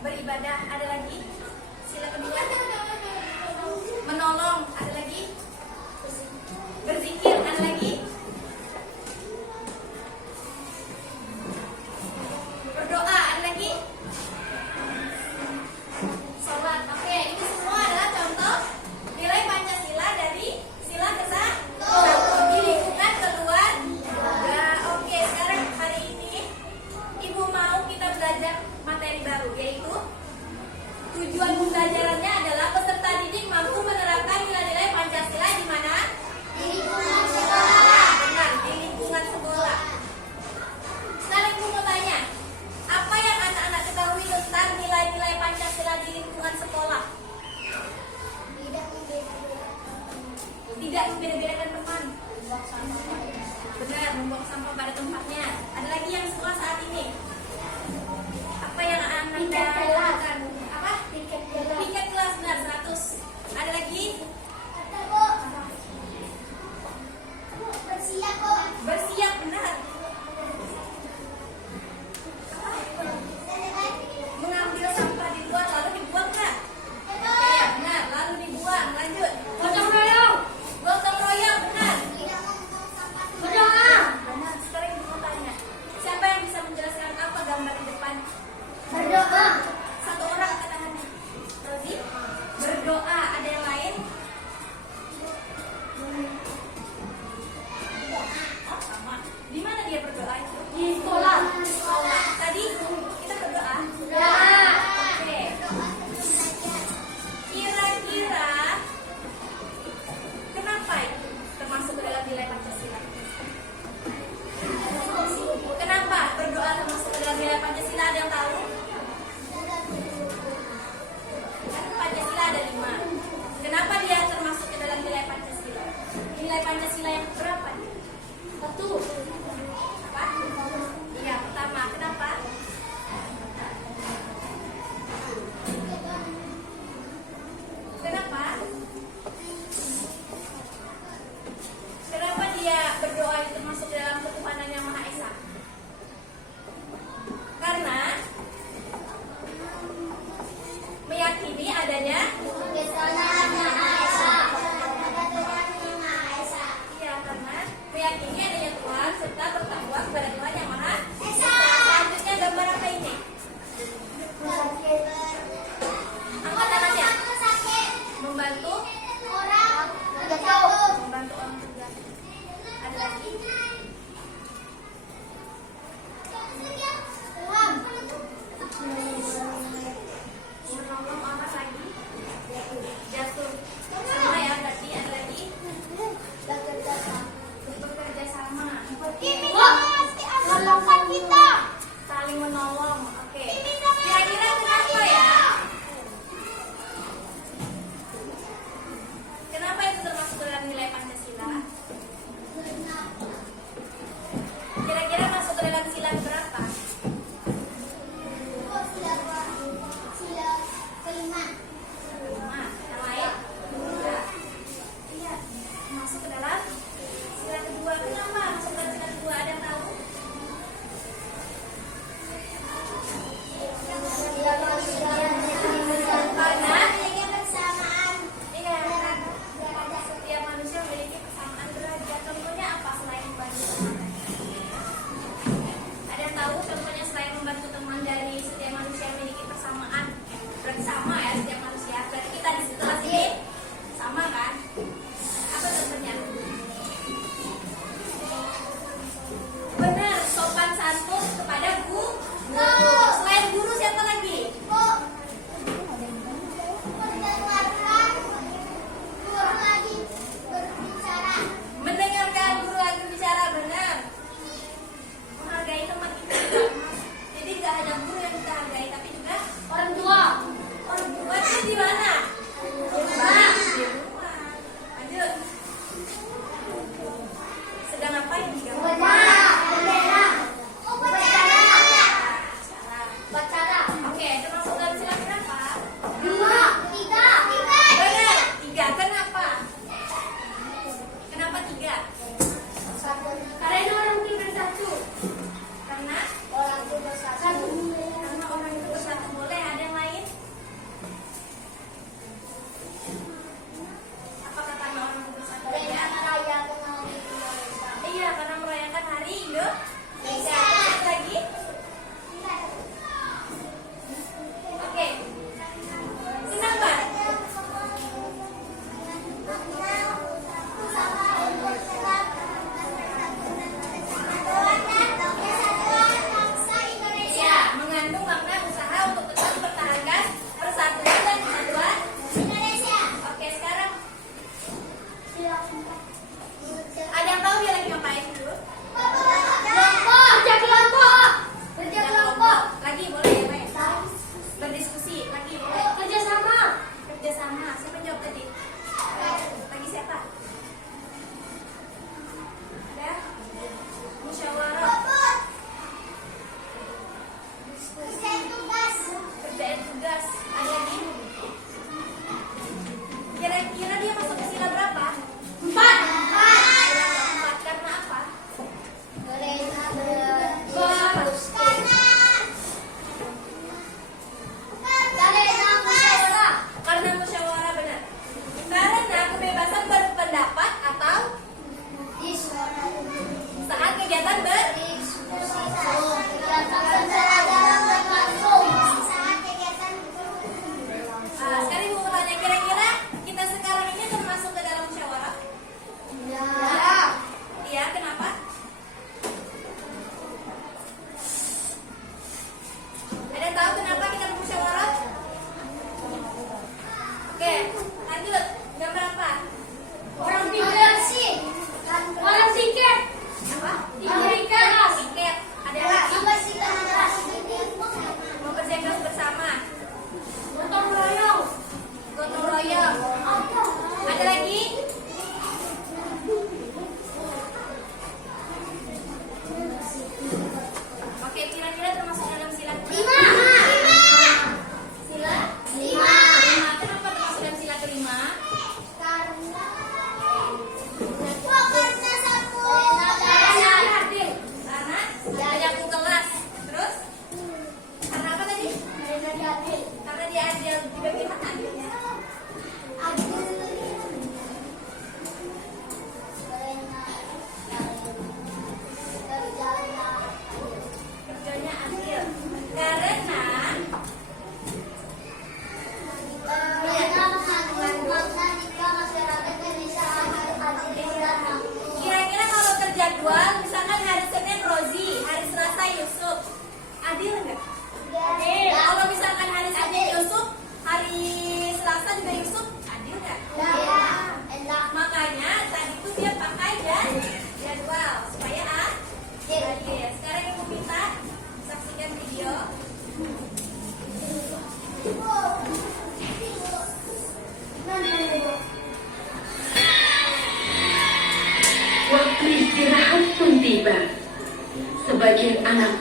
beribadah, ada lagi. Sila kedua, menolong, ada lagi. Berzikir, ada lagi. Berdoa, ada lagi. Sholat. Oke, ini semua adalah contoh nilai Pancasila dari sila ke-1 di lingkungan keluarga. Oke, sekarang hari ini Ibu mau kita belajar materi baru, yaitu tujuan pembelajarannya adalah peserta didik mampu menerapkan nilai-nilai Pancasila di mana? Di lingkungan sekolah. Benar, di lingkungan sekolah. Sekarang Ibu mau tanya, apa yang anak-anak ketahui tentang nilai-nilai Pancasila di lingkungan sekolah? Tidak membeda-bedakan teman. Benar, membuang sampah pada tempatnya. Ada lagi yang sekolah saat ini. Apa yang anak lakukan? Apa? Piket kelas, benar, 100. Ada lagi? Bersiap, benar. Mengambil sampah di luar lalu dibuang, kan? Oke, benar, lalu dibuang. Lanjut. Gotong royong, benar. Benar. Sekarang Ibu mau tanya, siapa yang bisa menjelaskan apa gambar di depan? Berdoa. Satu orang angkat tangannya. Rozi, berdoa. Ada yang lain? Oh, sama. Di mana dia berdoa itu? Di sekolah. Tadi kita berdoa. Ya. Oke. Kira-kira kenapa itu termasuk ke dalam nilai Pancasila? Kenapa berdoa termasuk ke dalam nilai Pancasila? Ada yang tahu? Kan Pancasila ada 5. Kenapa dia termasuk ke dalam nilai Pancasila? Nilai Pancasila yang berapa? 1. Apa? Iya, pertama. Kenapa? Kenapa? Kenapa dia berdoa itu termasuk dalam ketuhanan yang Maha Esa? Karena meyakini adanya. Iya, karena meyakini adanya Tuhan serta bertakwa kepada Tuhan yang Maha Esa. Selanjutnya gambar apa ini? Angkat tangannya. Membantu orang terjatuh. Ada lagi? Menolong orang lagi. Jatuh. Sama ya, berarti ada lagi. Bekerja sama. Saling menolong. Oke. Kira-kira kenapa ya? Kenapa itu termasuk dalam nilai Pancasila? Kira-kira masuk ke dalam sila berapa? Kelima. Yang lain? Iya. Masuk ke dalam sila kedua. Kenapa masuk ke dalam sila kedua? Ada yang tahu? Karena setiap manusia memiliki kesamaan derajat. Contohnya apa selain membantu teman? Ada yang tahu contohnya selain membantu teman dari setiap manusia memiliki kesamaan? Berarti sama ya setiap manusia. Berarti kita di kelas ini sama kan? Apa contohnya? Benar, sopan santun kepada guru. Selain guru siapa lagi?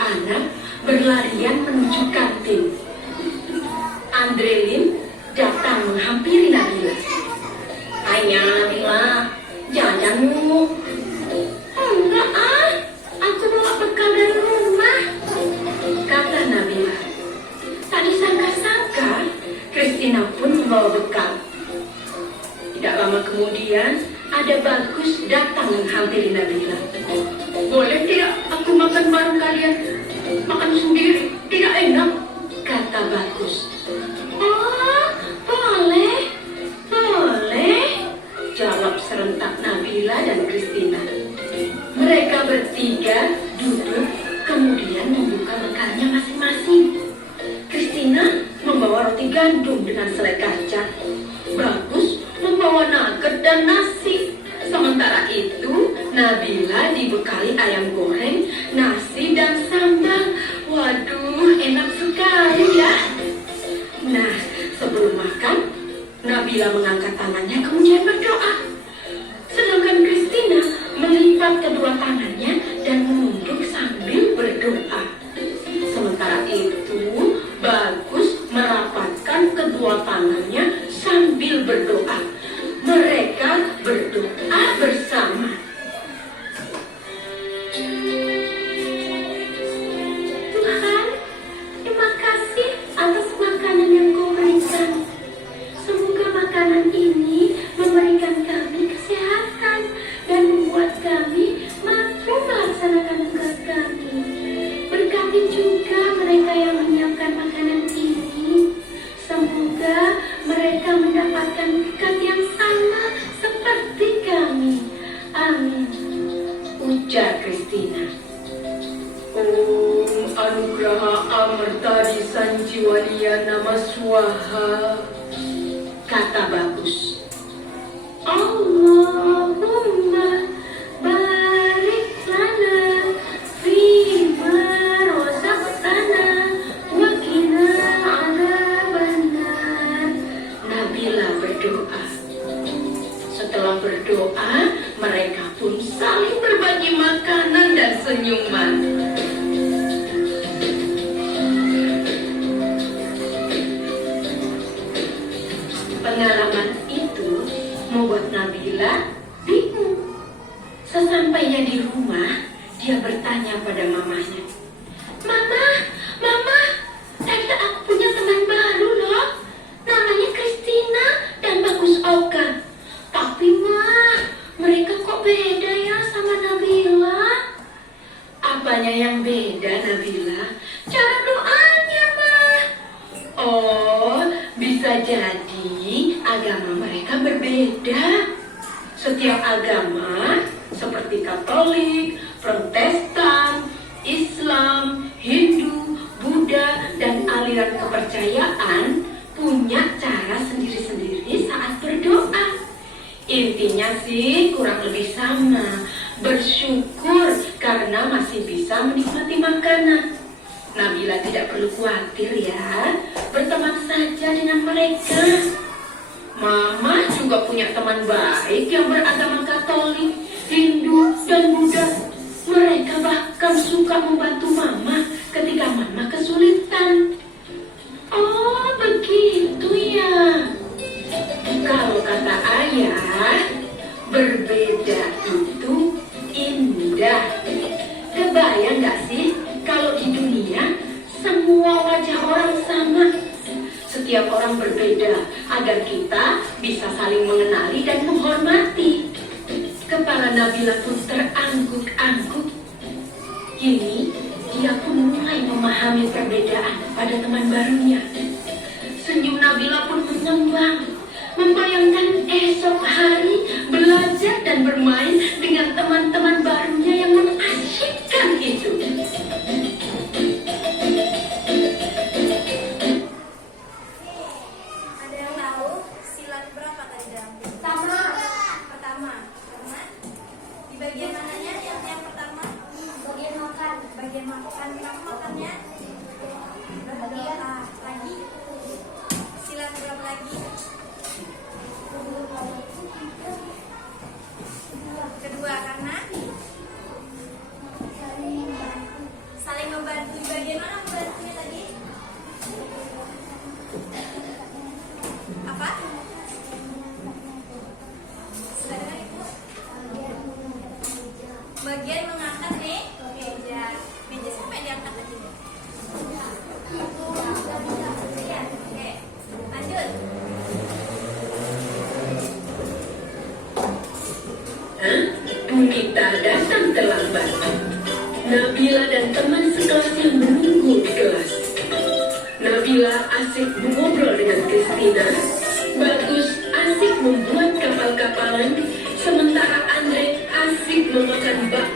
anak-anak berlarian menuju kantin. Andrelin datang menghampiri Nabila. "Ayah Nabila, jajan yuk." "Enggak aku bawa bekal dari rumah," kata Nabila. Tak disangka-sangka, Christina pun membawa bekal. Tidak lama kemudian, ada Bagus datang menghampiri Nabila. "Boleh tidak aku makan bareng kalian? Makan sendiri, tidak enak," kata Bagus. "Oh, boleh, jawab serentak Nabila dan Christina. Mereka bertiga duduk, kemudian membuka bekalnya masing-masing. Christina membawa roti gandum dengan selai kacang. Bagus membawa nugget dan nasi. Sementara itu, Nabila dibekali ayam goreng, nasi dan sambal. Waduh, enak sekali ya. Nah, sebelum makan, Nabila mengangkat tangannya kemudian berdoa. Sedangkan Christina melipat kedua tangannya dan menunduk sambil berdoa. Sementara itu, Bagus merapatkan kedua tangannya sambil berdoa. Mereka berdoa bersama. "Tuhan, terima kasih atas makanan yang Kau berikan. Semoga makanan ini memberikan kami kesehatan dan membuat kami mampu melaksanakan tugas kami. Berkati juga mereka yang menyiapkan makanan ini. Semoga mereka mendapatkan berkat yang sama seperti kami. Amin," ujar Christina. "Om Anugraha Amartadi Sanjiwaliya Nama Swaha," kata Bagus. "Allahumma barik lana fima razaqtana wa qina adzabannar." Nabila berdoa. Setelah berdoa, mereka pun saling berbagi makanan dan senyuman. Pengalaman itu membuat Nabila bingung. Sesampainya di rumah, dia bertanya pada mamanya, Mama, tadi aku punya teman baru loh. Namanya Christina dan Bagus Oka. Tapi mereka kok beda ya sama Nabila?" "Apanya yang beda, Nabila?" "Cara doanya, Oh, bisa jadi agama mereka berbeda. Setiap agama seperti Katolik, Protestan, Islam, Hindu, Buddha, dan aliran kepercayaan punya cara sendiri-sendiri saat berdoa. Intinya sih kurang lebih sama. Bersyukur karena masih bisa menikmati makanan. Nabila tidak perlu khawatir ya, berteman saja dengan mereka. Mama juga punya teman baik yang beragama Katolik, Hindu, dan Buddha. Mereka bahkan suka membantu Mama ketika Mama kesulitan. Oh, begitu ya. Kalau kata ayah, berbeda itu indah. Kebayang gak sih kalau di dunia semua wajah orang sama? Setiap orang berbeda agar kita bisa saling mengenali dan menghormati. Kepala Nabila pun terangguk-angguk. Kini dia pun mulai memahami perbedaan pada teman barunya. Senyum Nabila pun mengembang, membayangkan esok hari belajar dan bermain dengan teman-teman barunya yang mengasyikkan itu. Ada yang tahu silat berapa tadi dalam? Pertama. Di bagian mananya yang pertama? Bagian makan. Bagian makan. Kamu makannya? Berapa lagi? Silat berapa lagi? Kedua karena Saling Apa? Sudah dengar Ibu? Bagian mengangkat nih meja. Meja siapa yang diangkat tadi? Iya, oke. Lanjut. Bu Gita datang terlambat. Nabila dan teman sekelasnya menunggu di kelas. Nabila asik mengobrol dengan Christina. Bagus asik membuat kapal-kapalan. Sementara Andre asik memakan bakso.